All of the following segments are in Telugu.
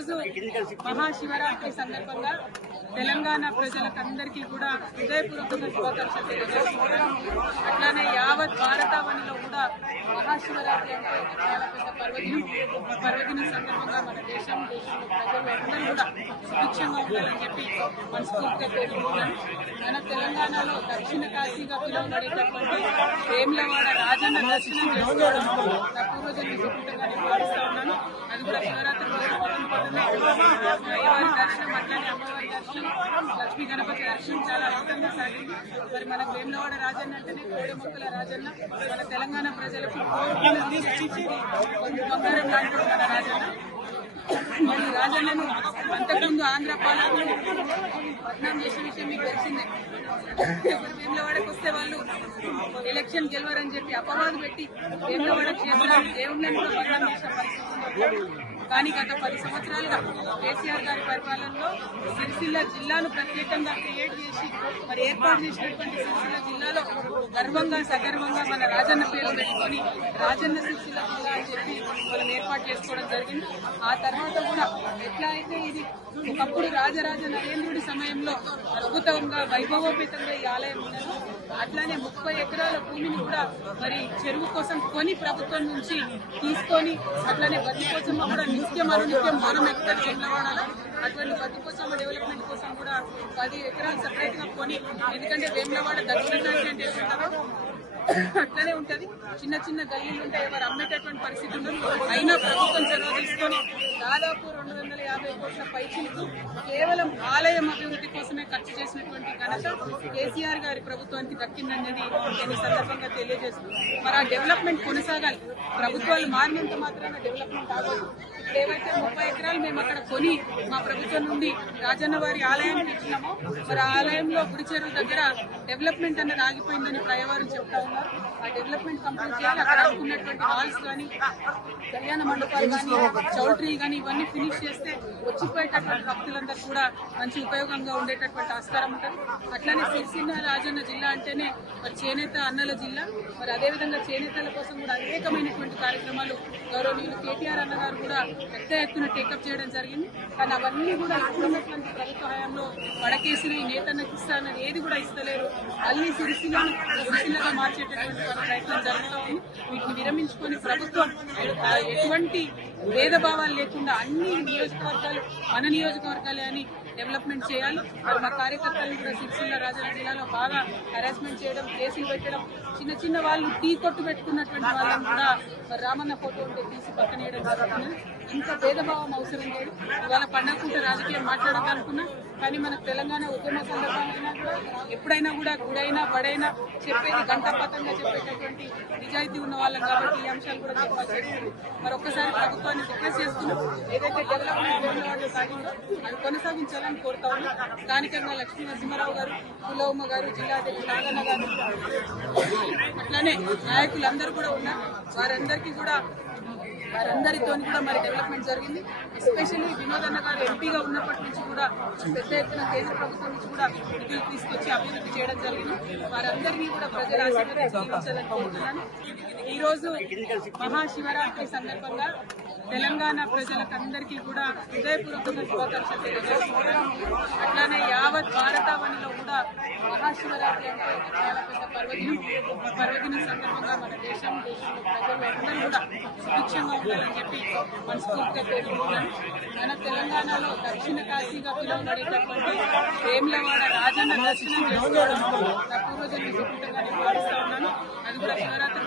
ఈరోజు మహాశివరాత్రి సందర్భంగా తెలంగాణ ప్రజలకందరికీ కూడా హృదయపూర్వకంగా శుభాకాంక్షలు తెలియజేస్తున్నాను. అట్లానే యావత్ భారతావనిలో కూడా మహాశివరాత్రి అంటే చాలా పెద్ద పర్వదినం సందర్భంగా మన దేశంలో ప్రజలు అందరూ కూడా సుభిక్షంగా ఉండాలని చెప్పి మనస్ఫూర్తిగా కోరుకుంటున్నాను. మన తెలంగాణలో దక్షిణ కాశీగా పిలువబడేటటువంటి వేములవాడ రాజన్న దర్శనం చేసుకోవడం నా పూర్వజన్మ సుకృతంగా నేను భావిస్తా ఉన్నాను. అది కూడా శివరాత్రి అయ్యవారి దర్శనం, అట్లానే అమ్మవారి దర్శనం, లక్ష్మీ గణపతి దర్శనం చాలా అద్భుతంగా సాగింది. మరి మన వేములవాడ రాజన్న అంటేనే కోడి మొక్కల రాజన్న, మన తెలంగాణ ప్రజలకు బంగారం లాంటి మన రాజన్న. మరి రాజన్నను అంతకుముందు ఆంధ్ర పాలకులు బద్నాం చేసే విషయం మీకు తెలిసిందే. వేములవాడకు వస్తే వాళ్ళు ఎలక్షన్ గెలవరని చెప్పి అపవాదు పెట్టి వేములవాడ క్షేత్రాన్ని దేవుళ్ళని కూడా బద్నాం చేసిన పరిస్థితి. కానీ గత 10 సంవత్సరాలుగా కేసీఆర్ గారి పరిపాలనలో సిరిసిల్ల జిల్లాను ప్రత్యేకంగా క్రియేట్ చేసి మరి ఏర్పాటు చేసినటువంటి సిరిసిల్ల జిల్లాలో గర్వంగా సగర్వంగా మన రాజన్న పేరు పెట్టుకొని రాజన్న సిరిసిల్ల జిల్లా అని చెప్పి మనం ఏర్పాటు చేసుకోవడం జరిగింది. ఆ తర్వాత కూడా ఎట్లా అయితే ఇది ఒకప్పుడు రాజరాజ నరేంద్రుడి సమయంలో అద్భుతంగా వైభవోపేతంగా ఈ ఆలయం ఉన్నదో అట్లానే 30 ఎకరాల భూమిని కూడా మరి చెరువు కోసం కొని ప్రభుత్వం నుంచి తీసుకొని అట్లానే బతికోసమ్మ కూడా నిత్యం అనునిత్యం మనం ఎక్కుతారు వేములవాడలో. అటువంటి బతికోసమ్మ డెవలప్మెంట్ కోసం కూడా 10 ఎకరాలు సపరేట్ గా కొని, ఎందుకంటే వేములవాడ దక్షిణ కాశీ అంటే ఎట్లుంటారో అట్లనే ఉంటది. చిన్న చిన్న గల్లీలు ఉంటాయి, ఎవరు అమ్మేటటువంటి పరిస్థితి ఉండదు. అయినా ప్రభుత్వం చొరవ తీసుకొని దాదాపు 250 కోట్ల పైచిలకు కేవలం ఆలయం అభివృద్ధి కోసమే ఖర్చు చేసినటువంటి ఘనత కేసీఆర్ గారి ప్రభుత్వానికి దక్కిందనేది నేను ఈ సందర్భంగా తెలియజేస్తున్నాను. మరి ఆ డెవలప్మెంట్ కొనసాగాలి. ప్రభుత్వాలు మారినంత మాత్రాన డెవలప్మెంట్ ఆగదు. ఏవైతే 30 ఎకరాలు మేము అక్కడ కొని మా ప్రభుత్వం నుండి రాజన్న వారి ఆలయానికి ఇచ్చినామో మరి ఆలయంలో గుడి చెరువు దగ్గర డెవలప్మెంట్ అన్నది ఆగిపోయిందని ప్రయవారు చెప్తా ఉన్నారు. ఆ డెవలప్మెంట్ కంప్లీట్ చేయాలి. అక్కడ అనుకున్నటువంటి హాల్స్ కానీ, కళ్యాణ మండపాలు కానీ, చౌల్ట్రీ కానీ ఇవన్నీ ఫినిష్ చేస్తే వచ్చిపోయేటటువంటి భక్తులందరూ కూడా మంచి ఉపయోగంగా ఉండేటటువంటి ఆస్కారం ఉంటుంది. అట్లానే సిరిసిల్ల రాజన్న జిల్లా అంటేనే మరి చేనేత అన్నల జిల్లా. మరి అదేవిధంగా చేనేతల కోసం కూడా అనేకమైనటువంటి కార్యక్రమాలు గౌరవనీయులు కేటీఆర్ అన్న గారు కూడా పెద్ద ఎత్తున టేకప్ చేయడం జరిగింది. కానీ అవన్నీ కూడా ఇప్పుడున్నటువంటి ప్రభుత్వ హయాంలో వడకేసిన ఈ నేతన్నకి ఇస్తానని ఏది కూడా ఇస్తలేరు. మళ్ళీ సిరిసిల్లగా మార్చేటటువంటి ప్రయత్నం జరుగుతూ ఉంది. వీటిని విరమించుకొని ప్రభుత్వం ఎటువంటి భేదభావాలు లేకుండా అన్ని నియోజకవర్గాలు మన నియోజకవర్గాలే అని డెవలప్మెంట్ చేయాలి. మా కార్యకర్తలను కూడా సిరిసిల్ల రాజన్న జిల్లాలో బాగా హెరాస్మెంట్ చేయడం, కేసులు పెట్టడం, చిన్న చిన్న వాళ్ళు టీ కొట్టు పెట్టుకున్నటువంటి వాళ్ళని కూడా రామన్న ఫోటో ఉంటే తీసి పక్కనేయడం జరుగుతుంది. ఇంత భేదభావం అవసరం లేదు. ఇవాళ పండగ రాజకీయం మాట్లాడాలనుకున్నా కానీ మన తెలంగాణ ఉద్యమ సందర్భంగా కూడా ఎప్పుడైనా కూడా గుడైనా బడైనా చెప్పేది గంటపతంగా చెప్పేటటువంటి నిజాయితీ ఉన్న వాళ్ళం కాబట్టి ఈ అంశాలు కూడా చెప్పాల్సి వస్తుంది. మరి ఒక్కసారి ప్రభుత్వాన్ని రిక్వెస్ట్ చేస్తున్నాం, ఏదైతే డెవలప్మెంట్ సాగిందో అది కొనసాగించాలని కోరుతా ఉన్నాం. స్థానికంగా లక్ష్మీ నరసింహారావు గారు, కులవమ్మ గారు, జిల్లా అధ్యక్షుడు నాగన్న గారు, అట్లానే నాయకులందరూ కూడా ఉన్నారు. వారందరితో కూడా మరి డెవలప్మెంట్ జరిగింది. ఎస్పెషల్లీ వినోదన్న గారు ఎంపీగా ఉన్నప్పటి నుంచి కూడా పెద్ద ఎత్తున కేంద్ర ప్రభుత్వం నుంచి కూడా నిధులు తీసుకొచ్చి అభివృద్ధి చేయడం జరిగింది. వారందరినీ కూడా ప్రజల ఆశీర్వాదాలను కోరుతున్నాను. ఈ రోజు మహాశివరాత్రి సందర్భంగా తెలంగాణ ప్రజలకందరికీ కూడా హృదయపూర్వకంగా శుభాకాంక్షలు తెలియజేస్తున్నాను. అట్లానే యావత్ భారతావనిలో కూడా మహాశివరాత్రి అంటే చాలా పెద్ద పర్వదినం సందర్భంగా మన దేశంలో ప్రజలు అందరూ కూడా సుభిక్షంగా ఉండాలని చెప్పి మనస్ఫూర్తిగా కోరుకుంటున్నాను. మన తెలంగాణలో దక్షిణ కాశీగా పిలువబడేటటువంటి వేములవాడ రాజన్న దర్శనం చేసుకోవడం నా పూర్వజన్మ సుకృతంగా నేను భావిస్తా ఉన్నాను. అది కూడా శివరాత్రి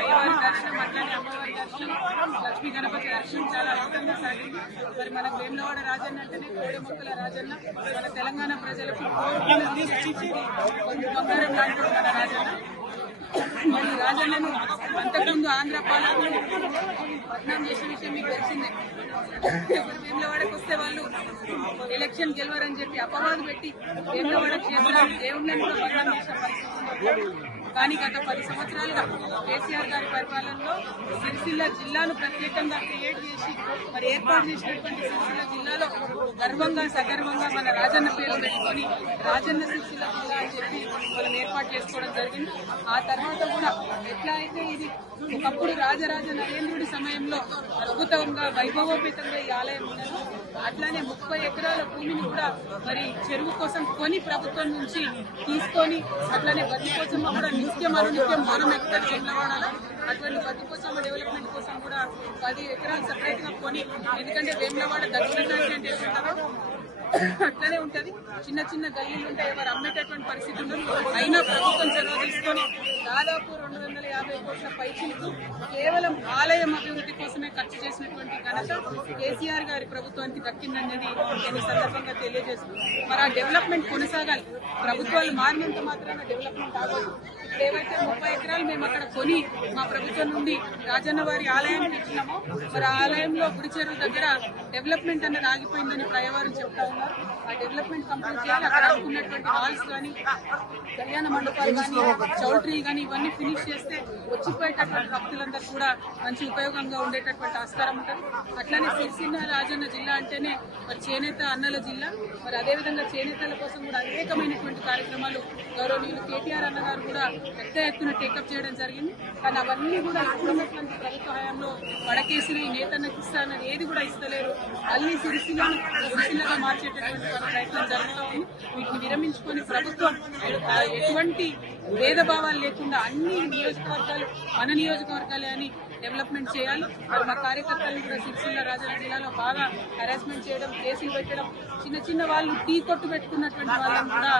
అయ్యవారి దర్శనం, అట్లానే అమ్మవారి దర్శనం, లక్ష్మీ గణపతి దర్శనం చాలా అద్భుతంగా సాగింది. మరి మన వేములవాడ రాజన్న అంటేనే కోడి మొక్కల రాజన్న, మన తెలంగాణ ప్రజలకు బంగారం లాంటి మన రాజన్న. మరి రాజన్నను అంతకుముందు ఆంధ్ర పాలకులు బద్నాం చేసే విషయం మీకు తెలిసిందే. వేములవాడకు వస్తే వాళ్ళు ఎలక్షన్ గెలవరని చెప్పి అపవాదు పెట్టి వేములవాడ క్షేత్రాన్ని దేవుళ్ళని కూడా బద్నాం చేసిన పరిస్థితి. కానీ గత 10 సంవత్సరాలుగా కేసీఆర్ గారి పరిపాలనలో సిరిసిల్ల జిల్లాను ప్రత్యేకంగా క్రియేట్ చేసి మరి ఏర్పాటు చేసినటువంటి సిరిసిల్ల జిల్లాలో గర్వంగా సగర్వంగా మన రాజన్న పేరు పెట్టుకొని రాజన్న సిరిసిల్ల జిల్లా అని చెప్పి మనం ఏర్పాటు చేసుకోవడం జరిగింది. ఆ తర్వాత కూడా ఎట్లా అయితే ఇది ఒకప్పుడు రాజరాజ నరేంద్రుడి సమయంలో అద్భుతంగా వైభవోపేతంగా ఈ ఆలయం ఉన్నది, అట్లానే 30 ఎకరాల భూమిని కూడా మరి చెరువు కోసం కొని ప్రభుత్వం నుంచి తీసుకొని అట్లానే బతి కోసం కూడా నిత్యం అనునిత్యం మనం ఎక్కడ వేములవాడాలి అటువంటి బతి కోసం డెవలప్మెంట్ కోసం కూడా 10 ఎకరాలు సపరేట్ గా కొని, ఎందుకంటే వేములవాడ దక్షిణ కాశీ అంటే ఎట్లుంటారో అట్లనే ఉంటది. చిన్న చిన్న గల్లీలు ఉంటాయి, ఎవరు అమ్మేటటువంటి పరిస్థితి ఉండదు. అయినా ప్రభుత్వం చొరవ తీసుకొని దాదాపు 250 కోట్ల పైచిలకు కేవలం ఆలయం అభివృద్ధి కోసమే ఖర్చు చేసినటువంటి ఘనత కేసీఆర్ గారి ప్రభుత్వానికి దక్కిందనేది నేను ఈ సందర్భంగా తెలియజేస్తున్నాను. మరి ఆ డెవలప్మెంట్ కొనసాగాలి. ప్రభుత్వాలు మారినంత మాత్రాన డెవలప్మెంట్ ఆగదు. ఏవైతే 30 ఎకరాలు మేము అక్కడ కొని మా ప్రభుత్వం నుండి రాజన్న వారి ఆలయానికి ఇచ్చినామో, మరి ఆ ఆలయంలో గుడి చెరువు దగ్గర డెవలప్మెంట్ అన్నది ఆగిపోయిందని ప్రయవారు చెప్తా ఉన్నారు. ఆ డెవలప్మెంట్ కంప్లీట్ చేయాలి. అక్కడ అనుకున్నటువంటి హాల్స్ కానీ, కళ్యాణ మండపాలు కానీ, చౌల్ట్రీ కానీ ఇవన్నీ ఫినిష్ చేస్తే వచ్చిపోయేటటువంటి భక్తులందరూ కూడా మంచి ఉపయోగంగా ఉండేటటువంటి ఆస్కారం ఉంటుంది. అట్లానే సిరిసిల్ల రాజన్న జిల్లా అంటేనే మరి చేనేత అన్నల జిల్లా. మరి అదేవిధంగా చేనేతల కోసం కూడా అనేకమైనటువంటి కార్యక్రమాలు గౌరవనీయులు కేటీఆర్ అన్న గారు కూడా పెద్ద ఎత్తున టేకప్ చేయడం జరిగింది. కానీ అవన్నీ కూడా ఇప్పుడున్నటువంటి ప్రభుత్వ హయాంలో వడకేసిరి నేతన్నకి ఇస్తానని ఏది కూడా ఇస్తలేరు. మళ్ళీ సిరిసిల్లగా మార్చేటటువంటి ప్రయత్నం జరుగుతూ ఉంది. వీటిని విరమించుకొని ప్రభుత్వం ఎటువంటి భేదభావాలు లేకుండా అన్ని నియోజకవర్గాలు మన నియోజకవర్గాలే అని డెవలప్మెంట్ చేయాలి. మరి మా కార్యకర్తలు కూడా సిరిసిల్ల రాజన్న జిల్లాలో బాగా హెరాస్మెంట్ చేయడం, కేసులు పెట్టడం, చిన్న చిన్న వాళ్ళు టీ కొట్టు పెట్టుకున్నటువంటి వాళ్ళని కూడా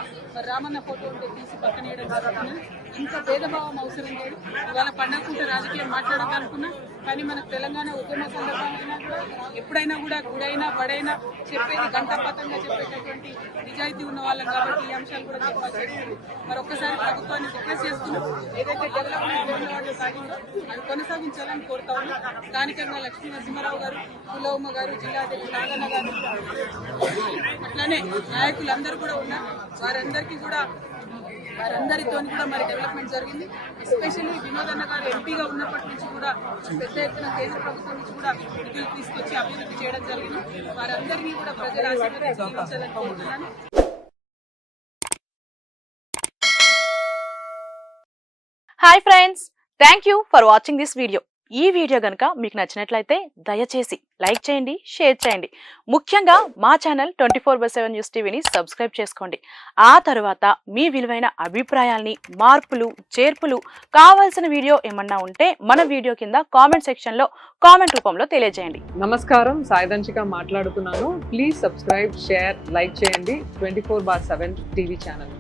రామన్న ఫోటో ఉంటే తీసి పక్కనేయడం జరుగుతున్నది. ఇంత భేదభావం అవసరం లేదు. ఇవాళ పండగ రాజకీయం మాట్లాడాలనుకున్నా కానీ మనకు తెలంగాణ ఉద్యమ సందర్భమైనా కూడా ఎప్పుడైనా కూడా గుడైనా బడైనా చెప్పేది గంటాపతంగా చెప్పేటటువంటి నిజాయితీ ఉన్న వాళ్ళం కాబట్టి ఈ అంశాలు కూడా చెప్పాల్సి వస్తుంది. మరి ఒక్కసారి ప్రభుత్వాన్ని రిక్వెస్ట్ చేస్తున్నాం, ఏదైతే డెవలప్మెంట్ సాగిందో అది కొనసాగించాలని కోరుతా ఉన్నాం. స్థానికంగా లక్ష్మీ నరసింహారావు గారు, కులవమ్మ గారు, జిల్లా అధ్యక్షుడు నాగన్న గారు, అట్లానే నాయకులందరూ కూడా ఉన్నారు. వారందరితో కూడా మరి డెవలప్మెంట్ జరిగింది. ఎస్పెషల్లీ వినోదన్న గారు ఎంపీగా ఉన్నప్పటి నుంచి కూడా పెద్ద ఎత్తున కేంద్ర ప్రభుత్వం నుంచి కూడా నిధులు తీసుకొచ్చి అభివృద్ధి చేయడం జరిగింది. వారందరినీ కూడా ప్రజల ఆశీర్వాదాలని కోరుతున్నాను. Hi friends, thank you for watching this video. ఈ వీడియో గనుక మీకు నచ్చినట్లయితే దయచేసి లైక్ చేయండి, షేర్ చేయండి. ముఖ్యంగా మా ఛానల్ 24/7 న్యూస్ టీవీని సబ్స్క్రైబ్ చేసుకోండి. ఆ తర్వాత మీ విలువైన అభిప్రాయాల్ని, మార్పులు, చేర్పులు, కావాల్సిన వీడియో ఏమన్నా ఉంటే మన వీడియో కింద కామెంట్ సెక్షన్లో కామెంట్ రూపంలో తెలియజేయండి. నమస్కారం, సాయిదంచిక మాట్లాడుతున్నాను. ప్లీజ్ సబ్స్క్రైబ్, షేర్, లైక్ చేయండి 24/7 టీవీ ఛానల్.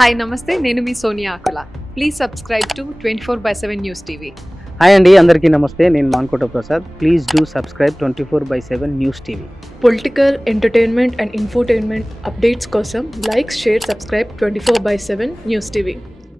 హాయ్ నమస్తే, నేను మీ Sonia Akula. Please subscribe to 24/7 news TV. Hi అండి, అందరికీ నమస్తే. నేను Mankota Prasad. Please do subscribe 24/7 news TV. Political, entertainment and infotainment updates కోసం like, share, subscribe 24/7 news TV.